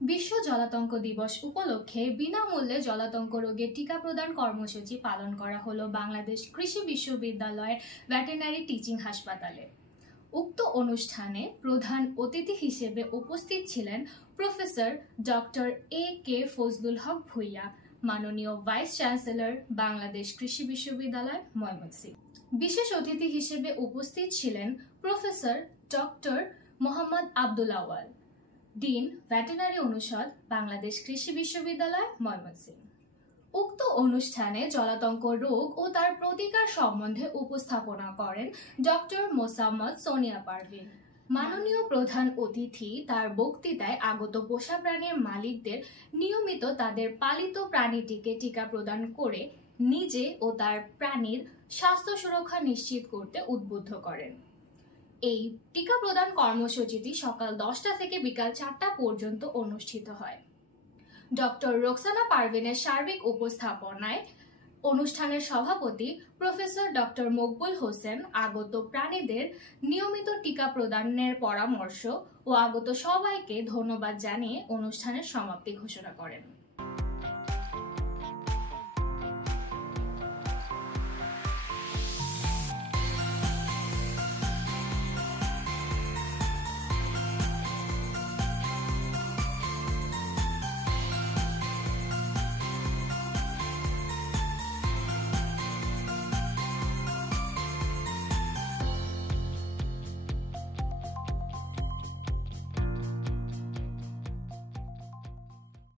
বিশ্ব জলাতঙ্ক দিবস উপলক্ষে বিনামূল্যে জলাতঙ্ক রোগের টিকা প্রদান কর্মসূচি পালন করা হলো বাংলাদেশ কৃষি বিশ্ববিদ্যালয়ের ভেটেরিনারি টিচিং হাসপাতালে। উক্ত অনুষ্ঠানে প্রধান অতিথি হিসেবে উপস্থিত ছিলেন প্রফেসর ডক্টর A.K. ফজলুল হক ভূঁইয়া, মাননীয় ভাইস চ্যান্সেলর, বাংলাদেশ কৃষি বিশ্ববিদ্যালয়, ময়মনসিংহ। বিশেষ অতিথি হিসেবে উপস্থিত ছিলেন প্রফেসর ডক্টর মোহাম্মদ আব্দুল আওয়াল, ডিন, ভেটেরিনারি অনুষদ, বাংলাদেশ কৃষি বিশ্ববিদ্যালয়, ময়মনসিংহ। উক্ত অনুষ্ঠানে জলাতঙ্ক রোগ ও তার প্রতিকার সম্বন্ধে উপস্থাপনা করেন ডক্টর মোসাম্মদ সোনিয়া পারভিন। মাননীয় প্রধান অতিথি তার বক্তৃতায় আগত পোষা প্রাণীর মালিকদের নিয়মিত তাদের পালিত প্রাণীটিকে টিকা প্রদান করে নিজে ও তার প্রাণীর স্বাস্থ্য সুরক্ষা নিশ্চিত করতে উদ্বুদ্ধ করেন। এই টিকা প্রদান কর্মসূচিটি সকাল 10টা থেকে বিকাল 4টা পর্যন্ত অনুষ্ঠিত হয়। ডক্টর রোকসানা পারভিনের সার্বিক উপস্থাপনায় অনুষ্ঠানের সভাপতি প্রফেসর ডক্টর মকবুল হোসেন আগত প্রাণীদের নিয়মিত টিকা প্রদানের পরামর্শ ও আগত সবাইকে ধন্যবাদ জানিয়ে অনুষ্ঠানের সমাপ্তি ঘোষণা করেন।